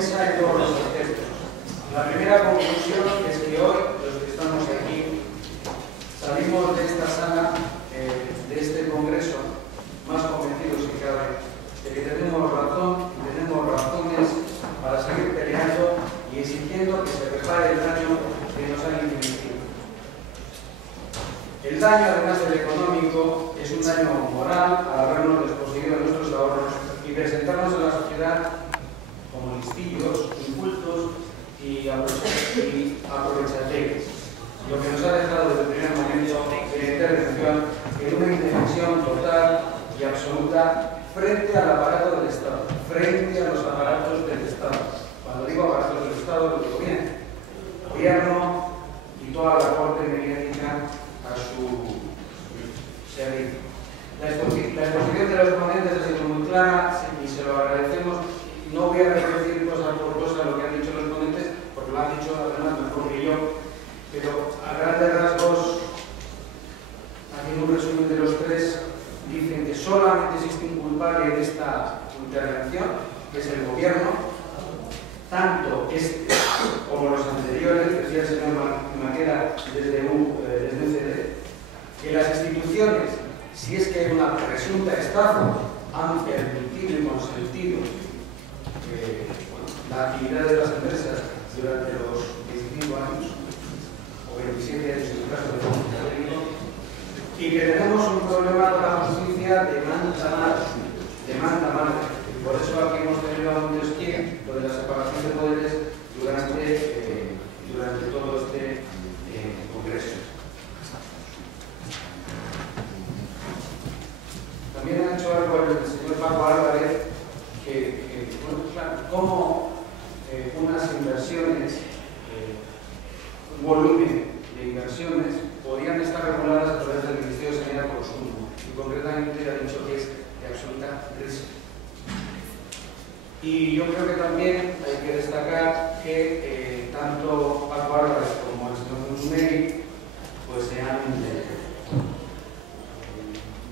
compensa en todos los aspectos. La primera conclusión es que hoy, los que estamos aquí, salimos de esta sala, de este congreso, más convencidos que cabe, de que tenemos razón y tenemos razones para seguir peleando y exigiendo que se repare el daño que nos han infligido. El daño, además del económico, es un daño moral al habernos desposeído de nuestros ahorros y presentarnos a la sociedad como listillos, incultos y aprovechadores. Lo que nos ha dejado desde el primer momento de la intervención en una indefensión total y absoluta frente al aparato del Estado, frente a los aparatos del Estado. Cuando digo aparatos del Estado, lo digo bien. Gobierno y toda la corte mediática a su servicio. La exposición de los ponentes ha sido muy clara y se lo agradecemos. No voy a repetir cosa por cosa lo que han dicho los ponentes, porque lo han dicho además mejor que yo, pero a grandes rasgos, haciendo un resumen de los tres, dicen que solamente existe un culpable de esta intervención, que es el gobierno, tanto este como los anteriores, decía el señor Maqueda desde UCD, que las instituciones, si es que hay una presunta estafa, han permitido y consentido la actividad de las empresas durante los 25 años, o 27 años en el caso de los y que tenemos un problema con la justicia de demanda mala. Por eso aquí hemos tenido a Montesquieu lo de la separación de poderes durante todo este congreso. También ha hecho algo el señor Paco Álvarez, bueno, claro, cómo unas inversiones, un volumen de inversiones, podían estar reguladas a través del Ministerio de Sanidad y Consumo, y concretamente ha dicho que es de absoluta risa. Y yo creo que también hay que destacar que tanto Paco Álvarez como el señor Muneri pues se han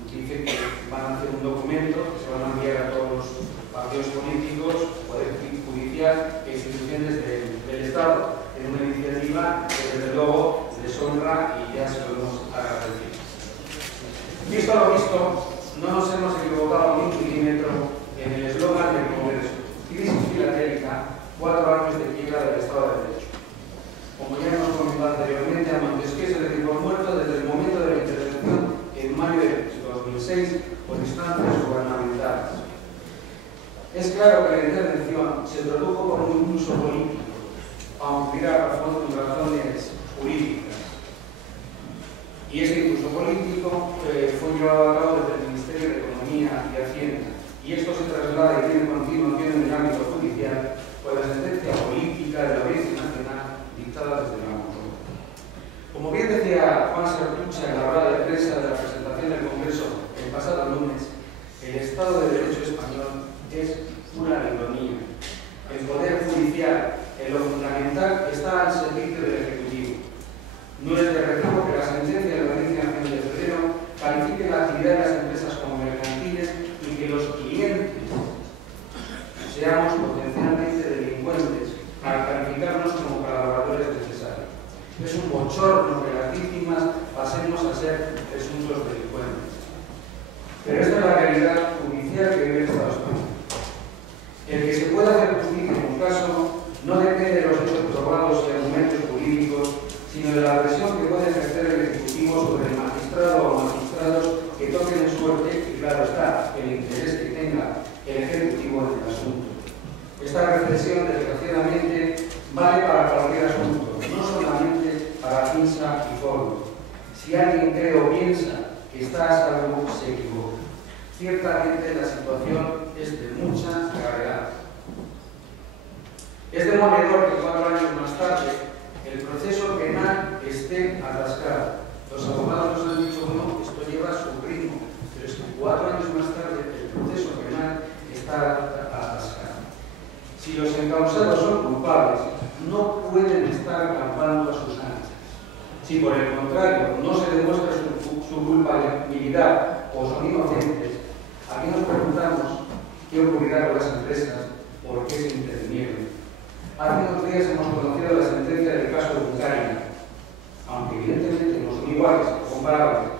dice que van a hacer un documento que se van a enviar a todos los partidos políticos, poder judicial e instituciones del Estado en una iniciativa que desde luego les honra y ya se lo hemos agradecido. Visto lo visto, no nos hemos equivocado ni un milímetro en el eslogan del Congreso. Crisis filatélica, 4 años de quiebra del Estado de Derecho. Como ya hemos comentado anteriormente, a Montesquieu se le dio por muerto desde el momento de la intervención en mayo de 2006 por instancias gubernamentales. Es claro que la intervención se produjo por un impulso político, aunque hubiera razones jurídicas. Y este impulso político fue llevado a cabo desde el Ministerio de Economía y Hacienda. Y esto se traslada y tiene continuación en el ámbito judicial por la sentencia política de la Audiencia Nacional dictada desde la Moncloa. Como bien decía Juan Sertucha en la rueda de prensa de la presentación del Congreso el pasado lunes, el Estado de Derecho español es pura ironía. El Poder Judicial, en lo fundamental, está al servicio del Ejecutivo. No es de recibo que la sentencia de la Audiencia Nacional de febrero califique la actividad de las empresas como mercantiles y que los clientes seamos potencialmente delincuentes al calificarnos como colaboradores necesarios. Es un bochorno que las víctimas pasemos a ser presuntos delincuentes. Pero esta es la realidad judicial que vive el Estado español. El que se pueda hacer justicia en un caso no depende de los hechos probados y argumentos jurídicos, sino de la presión que puede ejercer el Ejecutivo sobre el magistrado o magistrados que toquen en suerte y, claro está, el interés que tenga el Ejecutivo en el asunto. Esta reflexión, desgraciadamente, vale para cualquier asunto, no solamente para Cinsa y Foro. Si alguien cree o piensa que está a salvo, se equivoca. Ciertamente la situación es de mucha gravedad. Es demoledor que 4 años más tarde el proceso penal esté atascado. Los abogados nos han dicho, bueno, esto lleva su ritmo, pero es que 4 años más tarde el proceso penal está atascado. Si los encausados son culpables, no pueden estar campando a sus anchas. Si por el contrario no se demuestra su culpabilidad o son inocentes, aquí nos preguntamos qué ocurrirá con las empresas, por qué se intervinieron. Hace unos días hemos conocido la sentencia del caso de Bucaria. Aunque evidentemente no son iguales o comparables,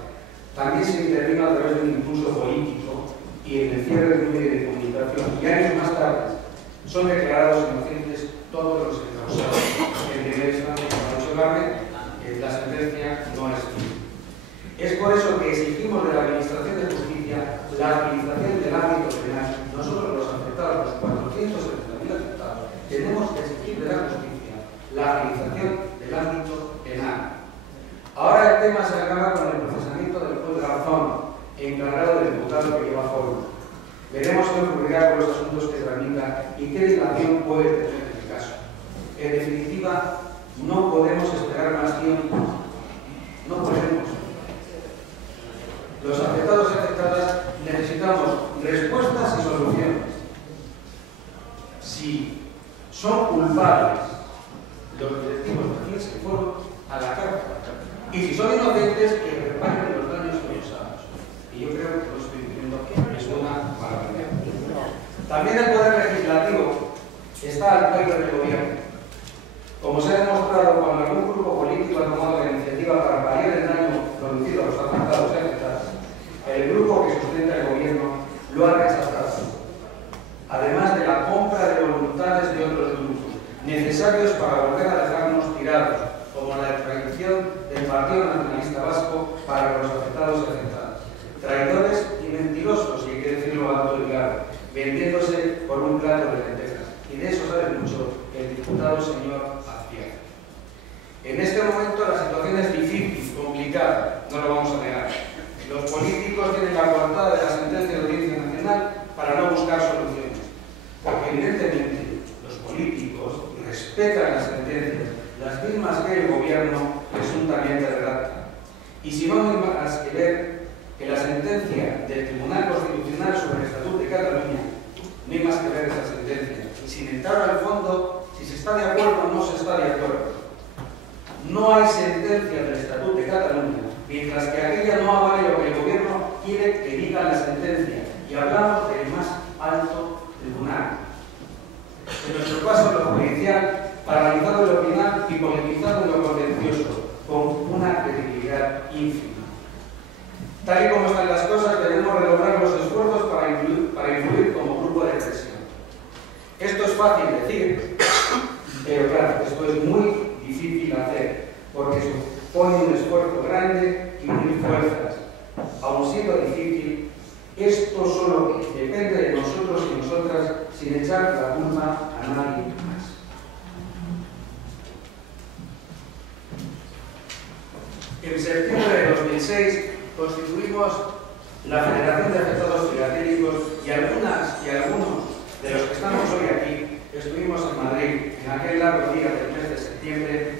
también se intervino a través de un impulso político y en el cierre de un medio de comunicación. Y años más tarde son declarados inocentes todos los encausados. En primera instancia, como ha dicho Carmen, la sentencia no es firme. Es por eso que exigimos de la Administración de Justicia la agilización del ámbito penal. Nosotros los afectados, los 470.000 afectados, tenemos que exigir de la justicia la agilización del ámbito penal. Ahora el tema se acaba con el procesamiento del juez Garzón, encargado del juzgado que lleva forma. Veremos qué ocurrirá con los asuntos que tramita y qué dilación puede tener el caso. En definitiva, no podemos esperar más tiempo. No podemos. Los afectados y afectadas necesitamos respuestas y soluciones. Si son culpables los directivos también se fueron a la cárcel. Y si son inocentes, que reparen los daños causados. Y yo creo que lo estoy diciendo es una barbaridad. También el Poder Legislativo está al cargo del Gobierno. Como se ha demostrado, cuando algún grupo político ha tomado la iniciativa para paliar el daño producido a los afectados y afectadas, el grupo que sustenta el Gobierno lo ha rechazado. Además de la compra de voluntades de otros grupos, necesarios para volver a dejarnos tirados, como la extradición del Partido Nacionalista Vasco para los afectados y afectadas. Traidores y mentirosos, y hay que decirlo alto y claro, vendiéndose por un plato de lentejas. Y de eso sabe mucho el diputado señor Azpiazu. En este momento la situación es difícil, complicada, no lo vamos a negar. Los políticos tienen la coartada de la sentencia de Audiencia Nacional para no buscar soluciones. Porque evidentemente los políticos respetan las sentencias, las mismas que el Gobierno presuntamente redacta. Y si no hay más que ver que la sentencia del Tribunal Constitucional sobre el Estatuto de Cataluña, no hay más que ver esa sentencia, sin entrar al fondo, si se está de acuerdo o no se está de acuerdo. No hay sentencia del Estatuto de Cataluña, mientras que aquella no avale lo que el Gobierno quiere que diga la sentencia. Y hablamos del más alto tribunal. En nuestro caso, lo judicial, paralizado en lo penal y politizado en lo contencioso, con una credibilidad ínfima. Tal y como están las cosas, debemos redoblar los esfuerzos para influir como grupo de presión. Esto es fácil decir, pero claro, esto es muy difícil hacer, porque supone un esfuerzo grande y unir fuerzas. Aun siendo difícil, esto solo depende de nosotros y nosotras, sin echar la culpa a nadie más. En septiembre de 2006 constituimos la Federación de Afectados Filatéricos y algunos de los que estamos hoy aquí estuvimos en Madrid en aquel largo día del mes de septiembre.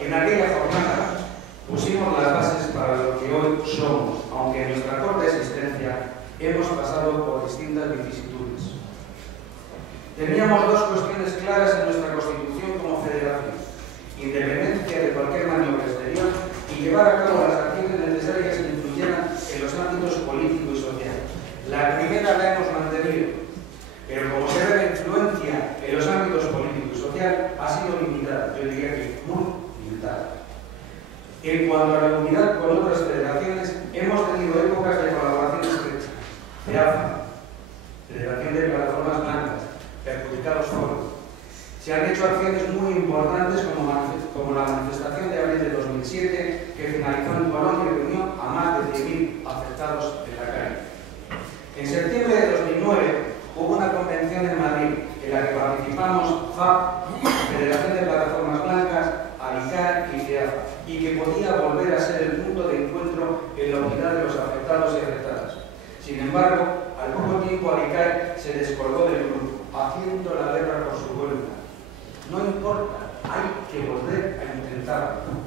En aquella jornada pusimos las bases para lo que hoy somos, aunque en nuestra corta existencia hemos pasado por distintas vicisitudes. Teníamos dos cuestiones claras en nuestra Constitución como federación: independencia de cualquier maniobra exterior y llevar a cabo las acciones necesarias que influyeran en los ámbitos político y social. La primera la hemos mantenido, pero como se ve, la influencia en los ámbitos político y social ha sido limitada, yo diría que muy limitada. En cuanto a la unidad con otras federaciones, hemos tenido épocas de colaboración estrecha. FEAFA, Federación de Plataformas Blancas, Perjudicados Foros. Se han hecho acciones muy importantes como la manifestación de abril de 2007 que finalizó en Colón y reunió a más de 100.000 afectados en la calle. En septiembre de 2009 hubo una convención en Madrid en la que participamos FAP, Federación de Plataformas Blancas, ARICAR y FEAFA, y que podía volver a ser el punto de encuentro en la unidad de los afectados y afectadas. Sin embargo, al poco tiempo ARICAR se descolgó del grupo, haciendo la guerra por su cuenta. No importa, hay que volver a intentarlo.